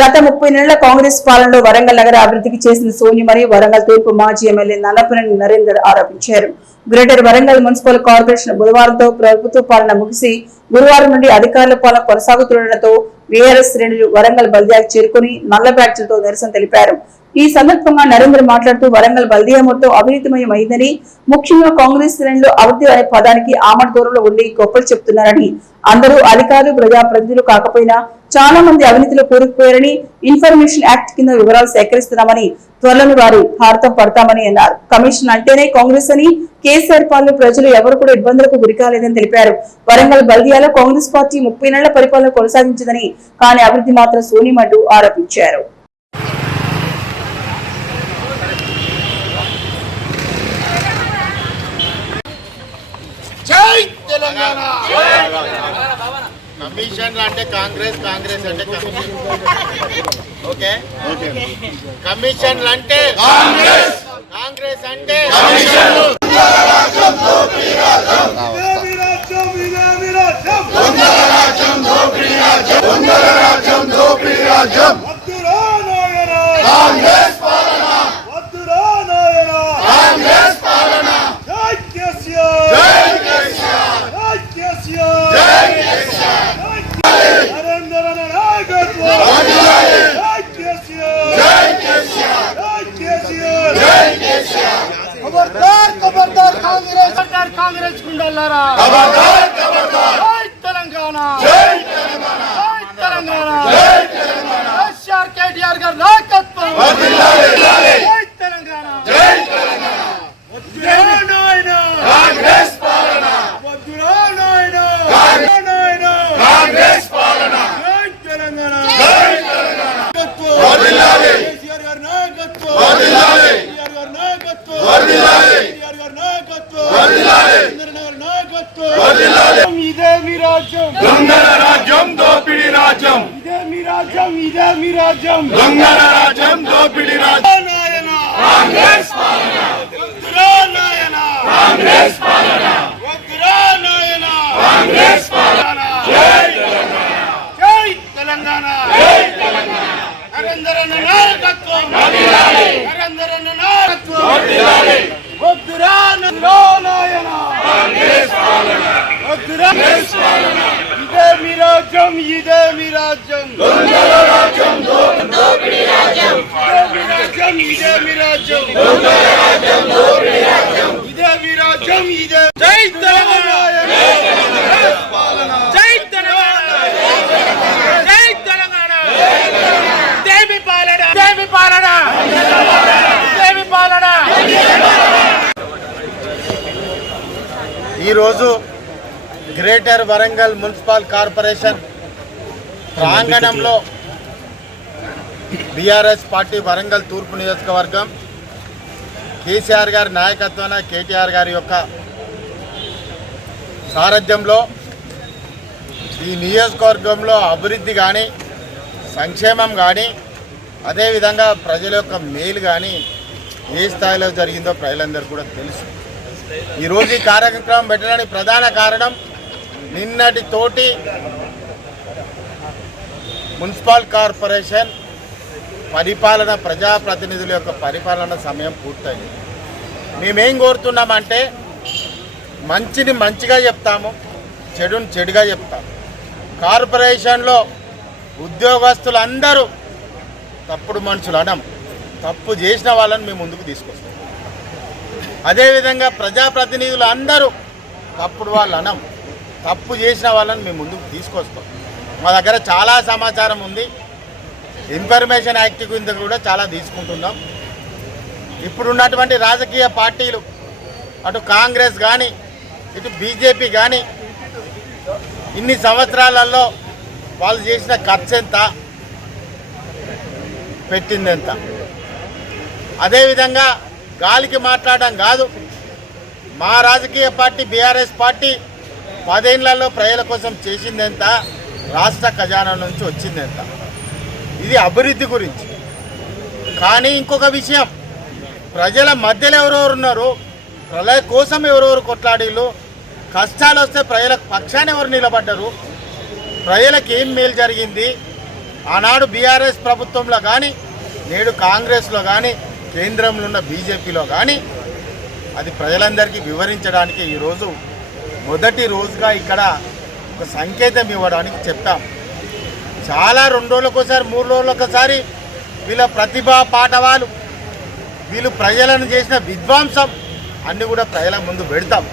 గత 30 నెలల కాంగ్రెస్ పాలనలో వరంగల్ నగర అభివృద్ధికి చేసిన సోనియమని వరంగల్ తూర్పు మాజీ ఎమ్మెల్యే నల్లపనేని నరేందర్ ఆరోపించారు. గ్రేటర్ వరంగల్ మున్సిపల్ కార్పొరేషన్ బుధవారంతో ప్రభుత్వ పాలన ముగిసి గురువారం నుండి అధికారుల పాలన కొనసాగుతుండటంతో వీఆర్ఎస్ శ్రేణులు వరంగల్ బల్దియాకు చేరుకుని నల్ల బ్యాడ్జీలతో నిరసన తెలిపారు. ఈ సందర్భంగా నరేందర్ మాట్లాడుతూ వరంగల్ బల్దియా మొత్తం అవినీతిమయం అయిందని, ముఖ్యంగా కాంగ్రెస్ శ్రేణులు అభివృద్ధి అనే పదానికి ఆమడ దూరంలో ఉండి గొప్పలు చెప్తున్నారని, అందరూ అధికారులు ప్రజాప్రతినిధులు కాకపోయినా చాలా మంది అవినీతిలో కూరుకుపోయారని, ఇన్ఫర్మేషన్ యాక్ట్ కింద వివరాలు సేకరిస్తున్నామని, త్వరలోని వారి భారతం పడతామని అన్నారు. కమిషన్ అంటేనే కాంగ్రెస్ అని, కేసీఆర్ పాలన ప్రజలు ఎవరు కూడా ఇబ్బందులకు గురికాలేదని తెలిపారు. వరంగల్ బల్దియాలో కాంగ్రెస్ పార్టీ 30 నెలల పరిపాలన కొనసాగించిందని, కానీ అభివృద్ధి మాత్రం శూన్యమంటూ ఆరోపించారు. కమిషన్ అంటే కాంగ్రెస్, కాంగ్రెస్ అంటే కమిషన్. ఓకే, కమిషన్ అంటే కాంగ్రెస్, కాంగ్రెస్ అంటే కమిషన్. కాంగ్రెస్ గుండాలారా ఖబర్దార్ ఖబర్దార్ జై తెలంగాణ జై తెలంగాణ జై తెలంగాణ జై తెలంగాణ కేసీఆర్ కేటీఆర్ గారి నాయకత్వం వర్ధిల్లాలి జై తెలంగాణ జై తెలంగాణ వద్దురా నాయనా కాంగ్రెస్ పాలన వద్దురా నాయనా కాంగ్రెస్ పాలన జై తెలంగాణ జై తెలంగాణ వర్ధిల్లాలి కేసీఆర్ గారి నాయకత్వం వర్ధిల్లాలి కేటీఆర్ గారి నాయకత్వం వర్ధిల్లాలి ఇదే మీ రాజ్యం, దొంగల రాజ్యం, దోపిడీ రాజ్యం. ఇదే మీ రాజ్యం, ఇదే మీ రాజ్యం, దొంగల రాజ్యం, దోపిడీ రాజ్యం. కాంగ్రెస్ పాలన వద్దురా నాయనా కాంగ్రెస్ పాలన వద్దురా నాయనా కాంగ్రెస్ పాలన జై తెలంగాణ జై తెలంగాణ జై తెలంగాణ నరేంద్రన్న నాయకత్వం వర్ధిల్లాలి నరేంద్రన్న నాయకత్వం వర్ధిల్లాలి వద్దురా నాయనా కాంగ్రెస్ పాలన వద్దురా కాంగ్రెస్ పాలన ఇదే మీ రాజ్యం, ఇదే మీ రాజ్యం, దొంగల రాజ్యం, దోపిడీ రాజ్యం. ఇదే మీ రాజ్యం, ఇదే మీ రాజ్యం, దొంగల రాజ్యం, దోపిడీ రాజ్యం. ఇదే మీ రాజ్యం, ఇదే జై తెలంగాణ కాంగ్రెస్ పాలన జై తెలంగాణ జై తెలంగాణ దేవి పాలన దేవి పాలన దేవి పాలన. ఈరోజు గ్రేటర్ వరంగల్ మున్సిపల్ కార్పొరేషన్ ప్రాంగణంలో బీఆర్ఎస్ పార్టీ వరంగల్ తూర్పు నియోజకవర్గం కేసీఆర్ గారి నాయకత్వాన కేటీఆర్ గారి యొక్క సారథ్యంలో ఈ నియోజకవర్గంలో అభివృద్ధి కానీ, సంక్షేమం కానీ, అదేవిధంగా ప్రజల యొక్క మేలు కానీ ఏ స్థాయిలో జరిగిందో ప్రజలందరూ కూడా తెలుసు. ఈరోజు ఈ కార్యక్రమం పెట్టడానికి ప్రధాన కారణం నిన్నటి తోటి మున్సిపల్ కార్పొరేషన్ పరిపాలన, ప్రజాప్రతినిధుల యొక్క పరిపాలన సమయం పూర్తయింది. మేమేం కోరుతున్నామంటే మంచిని మంచిగా చెప్తాము, చెడుని చెడుగా చెప్తాము. కార్పొరేషన్లో ఉద్యోగస్తులందరూ తప్పుడు మనుషులు అనం, తప్పు చేసిన వాళ్ళని మేము ముందుకు తీసుకొస్తాం. అదేవిధంగా ప్రజాప్రతినిధులు అందరూ తప్పుడు వాళ్ళు అనం, తప్పు చేసిన వాళ్ళని మేము ముందుకు తీసుకొస్తాం. మా దగ్గర చాలా సమాచారం ఉంది, ఇన్ఫర్మేషన్ యాక్ట్ కింద కూడా చాలా తీసుకుంటున్నాం. ఇప్పుడున్నటువంటి రాజకీయ పార్టీలు, అటు కాంగ్రెస్ కానీ ఇటు బీజేపీ కానీ, ఇన్ని సంవత్సరాలలో వాళ్ళు చేసిన ఖర్చు ఎంత, పెట్టింది ఎంత, అదేవిధంగా గాలికి మాట్లాడడం కాదు. మా రాజకీయ పార్టీ బీఆర్ఎస్ పార్టీ 10 ఏళ్లలో ప్రజల కోసం చేసింది ఎంత, రాష్ట్ర ఖజానా నుంచి వచ్చింది ఎంత, ఇది అభివృద్ధి గురించి. కానీ ఇంకొక విషయం, ప్రజల మధ్యలో ఎవరెవరు ఉన్నారు, ప్రజల కోసం ఎవరెవరు కొట్లాడిళ్ళు, కష్టాలు వస్తే ప్రజల పక్షాన ఎవరు నిలబడ్డారు, ప్రజలకు ఏం మేలు జరిగింది, ఆనాడు బీఆర్ఎస్ ప్రభుత్వంలో కానీ నేడు కాంగ్రెస్లో కానీ కేంద్రంలో ఉన్న బీజేపీలో కానీ అది ప్రజలందరికీ వివరించడానికి ఈరోజు మొదటి రోజుగా ఇక్కడ ఒక సంకేతం ఇవ్వడానికి చెప్పాం. చాలా 2 రోజులకోసారి 3 రోజులకోసారి వీళ్ళ ప్రతిభా పాఠవాలు, వీళ్ళు ప్రజలను చేసిన విధ్వంసం అన్నీ కూడా ప్రజల ముందు పెడతాం.